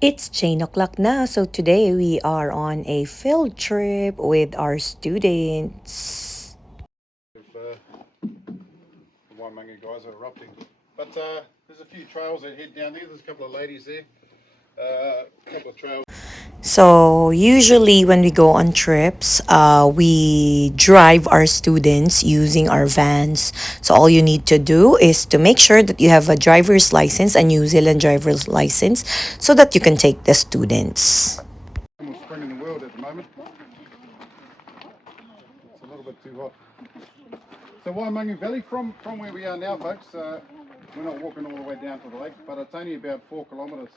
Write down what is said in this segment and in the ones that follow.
It's 10 o'clock now, so today we are on a field trip with our students. The Waimangu guys are erupting. But there's a few trails that head down there. There's a couple of ladies there. A couple of trails. So, usually when we go on trips, we drive our students using our vans. So, all you need to do is to make sure that you have a driver's license, a New Zealand driver's license, so that you can take the students. Almost spring in the world at the moment. It's a little bit too hot. So Waimangu Valley, from where we are now, folks, we're not walking all the way down to the lake, but it's only about 4 kilometres.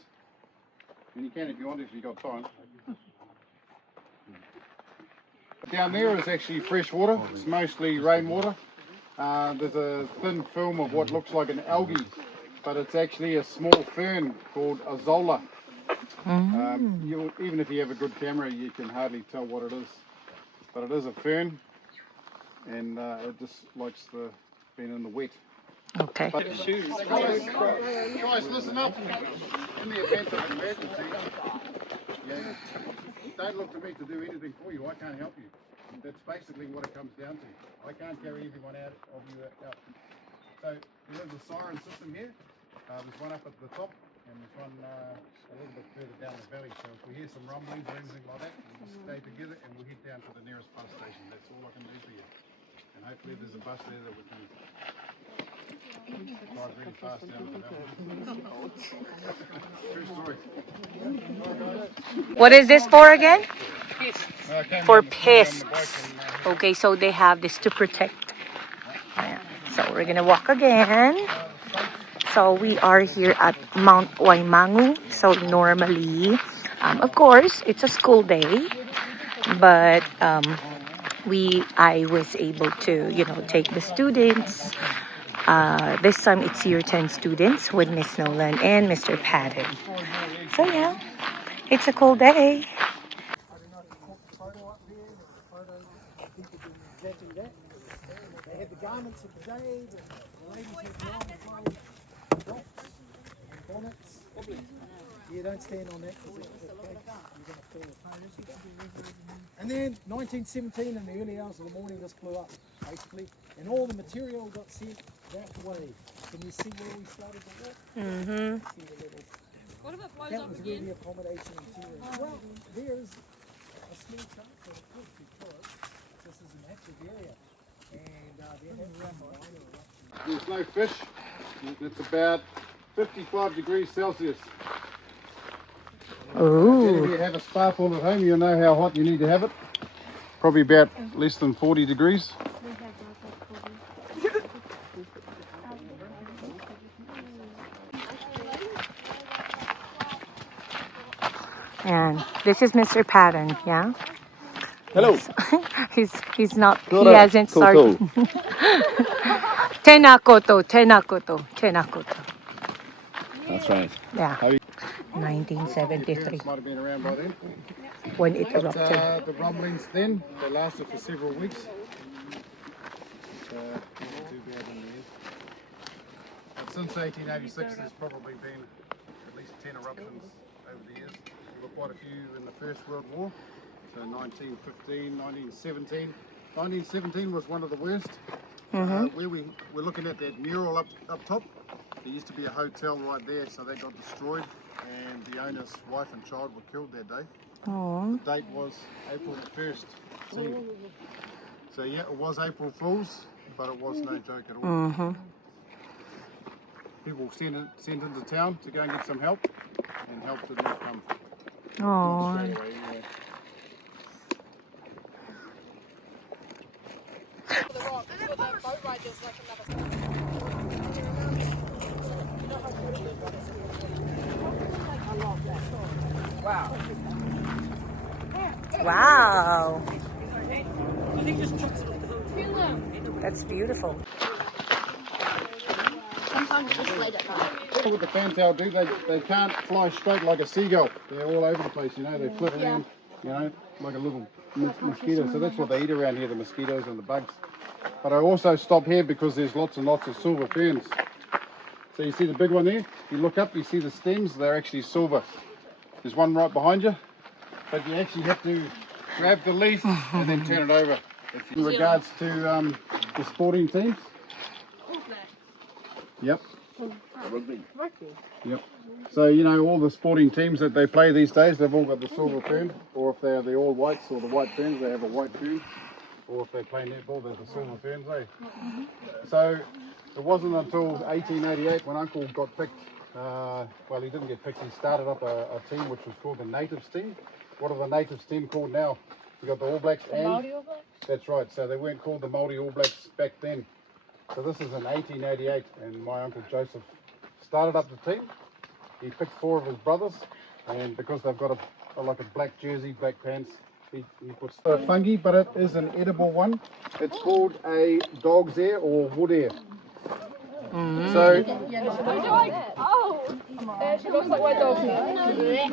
And you can if you want, if you've got time. Down there is actually fresh water. It's mostly rainwater. There's a thin film of what looks like an algae, but it's actually a small fern called a zola. Even if you have a good camera, you can hardly tell what it is. But it is a fern, and it just likes being in the wet. Okay. But guys, listen up. In the event of an emergency, don't look to me to do anything for you. I can't help you. That's basically what it comes down to. I can't carry everyone out of you out. So there is a siren system here. There's one up at the top, and there's one a little bit further down the valley. So if we hear some rumblings or anything like that, we'll just stay together and we'll head down to the nearest bus station. That's all I can do for you. And hopefully there's a bus there that we can drive really fast down to the valley. True story. What is this for again? For pests. pests. Okay, so they have this to protect. Yeah. So we're gonna walk again. So we are here at Mount Waimangu. So normally, of course, it's a school day, but I was able to, take the students. This time it's year 10 students with Miss Nolan and Mr. Patton. So yeah, it's a cool day. They had the garments of the day, the ladies had long clothes, tops and bonnets. You don't stand on that because you're going to fall apart. And then 1917 in the early hours of the morning this blew up, basically, and all the material got sent that way. Can you see where we started the walk? Mm-hmm. What if it blows That up was where again? the accommodation material. Well, there is a small chunk that it could because this is an active area. And there have been minor eruptions. There's no fish. It's about 55 degrees Celsius. If Ooh. you have a spa pool at home, you'll know how hot you need to have it. Probably about less than 40 degrees. And this is Mr. Patton, yeah? Hello. He's not, he Tora, hasn't started. Tenakoto, tenakoto, tenakoto. That's right. Yeah. Your 1973, parents might have been around by then. when it But erupted. the rumblings then, they lasted for several weeks. Not too bad in the end. But since 1886, there's probably been at least 10 eruptions over the years. There were quite a few in the First World War. So 1915, 1917. 1917 was one of the worst. Where we're looking at that mural up top, there used to be a hotel right there, so that got destroyed, and the owner's wife and child were killed that day. Oh. The date was April the 1st. See? So yeah, it was April Fool's, but it was no joke at all. Mm-hmm. People sent into town to go and get some help, and help did not come. Not Oh. straight away anyway. For the rock, for the boat ride, there's like another. Wow. That's beautiful. Sometimes just late at night. What the fantail do, they can't fly straight like a seagull. They're all over the place, they flip around, like a little mosquito. So that's what they eat around here, the mosquitoes and the bugs. But I also stop here because there's lots and lots of silver ferns. So you see the big one there? You look up, you see the stems, they're actually silver. There's one right behind you, but you actually have to grab the leaf and then turn it over. In regards to the sporting teams. Yep. Rugby. Yep. So, you know, all the sporting teams that they play these days, they've all got the silver fern, or if they're the all whites or the white ferns, they have a white fern, or if they play netball, there's the silver ferns, eh? So, it wasn't until 1888 when Uncle got picked, well, he didn't get picked, he started up a team which was called the Natives team. What are the Natives team called now? We got the All Blacks and... Māori All Blacks? That's right, so they weren't called the Māori All Blacks back then. So this is in 1888, and my Uncle Joseph started up the team. He picked 4 of his brothers, and because they've got like a black jersey, black pants, he puts a fungi, but it is an edible one. It's called a dog's ear or wood ear. So She looks like white dog's hair.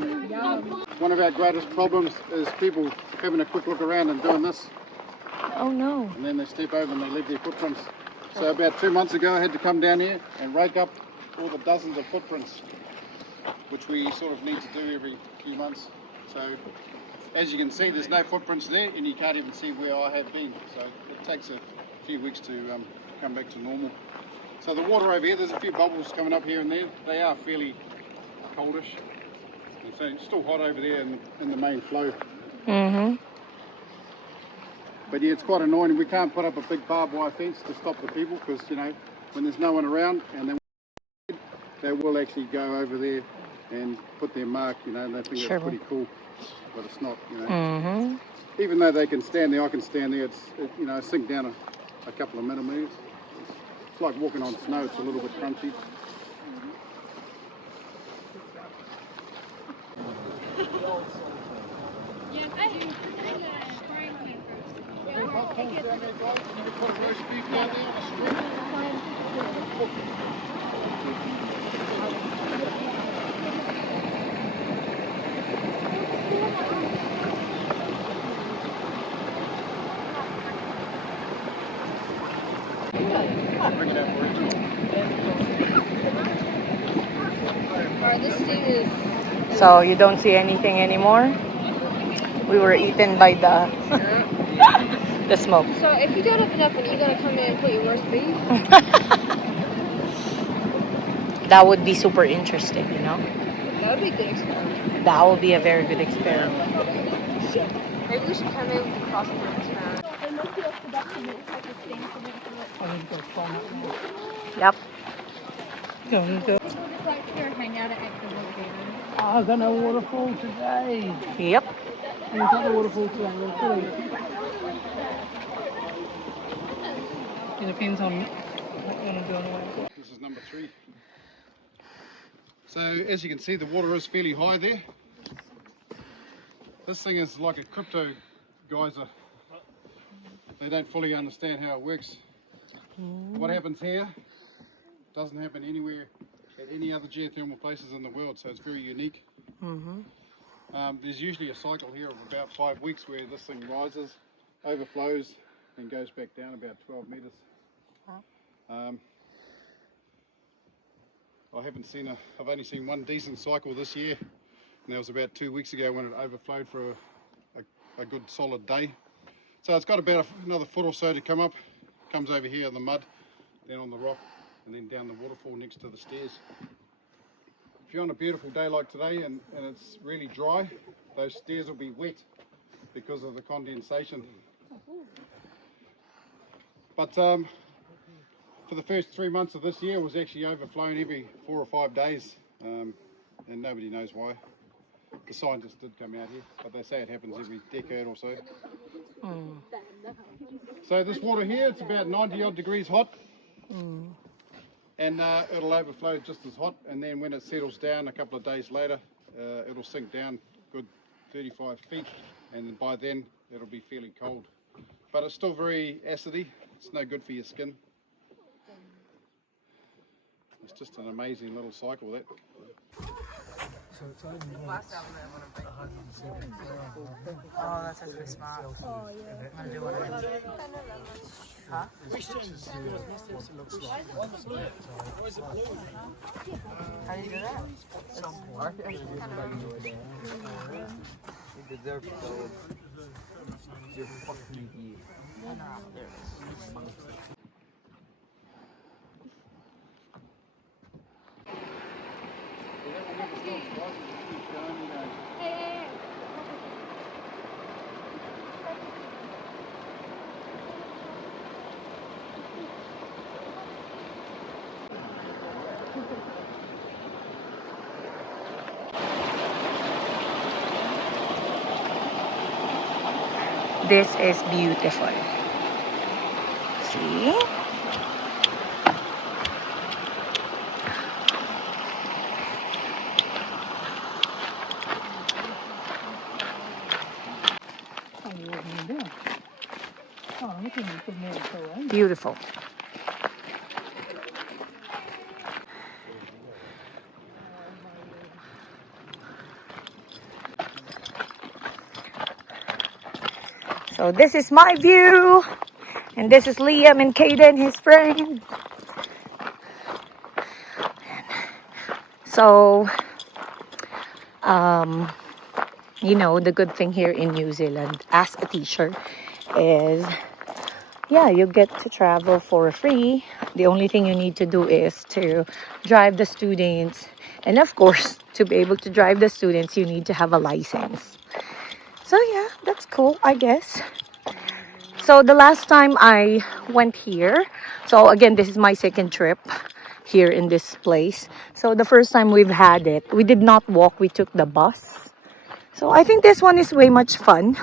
one of our greatest problems is people having a quick look around and doing this, Oh no. and then they step over and they leave their footprints. So about 2 months ago I had to come down here and rake up all the dozens of footprints, which we sort of need to do every few months. So as you can see, there's no footprints there, and you can't even see where I have been. So it takes a few weeks to come back to normal. So the water over here, there's a few bubbles coming up here and there. They are fairly coldish. And so it's still hot over there in the main flow. Mm-hmm. But yeah, it's quite annoying. We can't put up a big barbed wire fence to stop the people, because, you know, when there's no one around and they will actually go over there and put their mark, you know, and they think that's pretty cool. But it's not, you know. Mm-hmm. Even though they can stand there, I can stand there, you know, sink down a couple of millimeters. It's like walking on snow, it's a little bit crunchy. Alright, this thing is... So you don't see anything anymore? We were eaten by the the smoke. So if you don't open up and you're gonna come in and put your worst beef, That would be super interesting, you know? that would be a good experiment. That would be a very good experiment. Maybe we should come in with the crossing experiment. Yep. I got no waterfall today. Yep. We've got the waterfall today. It depends on what you want to do on the way. This is number 3. So as you can see, the water is fairly high there. This thing is like a crypto geyser. They don't fully understand how it works. What happens here doesn't happen anywhere at any other geothermal places in the world, so it's very unique. There's usually a cycle here of about 5 weeks where this thing rises, overflows, and goes back down about 12 meters. I've only seen one decent cycle this year, and that was about 2 weeks ago when it overflowed for a good solid day. So it's got about another foot or so to come up. Comes over here in the mud, then on the rock, and then down the waterfall next to the stairs. If you're on a beautiful day like today and it's really dry, those stairs will be wet because of the condensation. But for the first 3 months of this year, it was actually overflown every 4 or 5 days, and nobody knows why. The scientists did come out here, but they say it happens every decade or so. So this water here, it's about 90 odd degrees hot, and it'll overflow just as hot, and then when it settles down a couple of days later, it'll sink down good 35 feet, and by then it'll be fairly cold. But it's still very acidy, it's no good for your skin. It's just an amazing little cycle, that. So it's only when it's 174. Oh, that's a good spot. Oh, yeah. I'm gonna do one of them. Huh? How do you do that? You deserve to go. You're fucking idiot. This is beautiful. See? Beautiful. So this is my view. And this is Liam and Kaden, his friend. So, you know, the good thing here in New Zealand as a teacher is, yeah, you get to travel for free. The only thing you need to do is to drive the students. And of course, to be able to drive the students, you need to have a license. So yeah, that's cool, I guess. So the last time I went here, so again, this is my second trip here in this place. So the first time we've had it, we did not walk, we took the bus. So I think this one is way much fun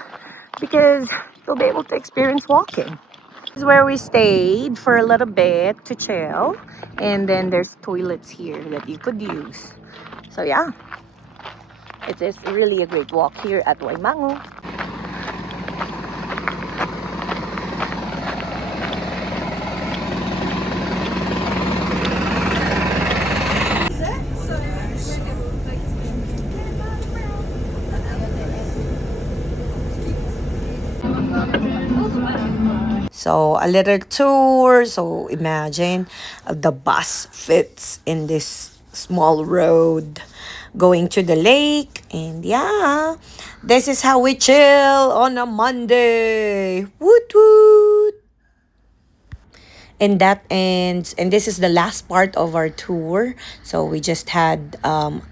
because you'll be able to experience walking. This is where we stayed for a little bit to chill. And then there's toilets here that you could use. So yeah, it is really a great walk here at Waimangu. So a little tour. So imagine the bus fits in this small road going to the lake. And yeah, this is how we chill on a Monday. Woot woot. And that ends, and this is the last part of our tour. So we just had or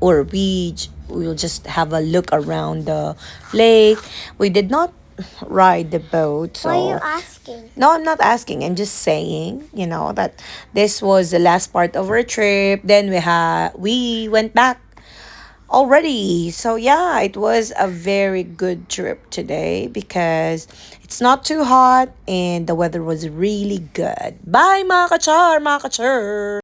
we'll just have a look around the lake. We did not ride the boat. So Why are you asking? no, I'm not asking. I'm just saying, you know, that this was the last part of our trip. Then we went back already. So yeah, it was a very good trip today because it's not too hot and the weather was really good. Bye mga kachar, mga kachar!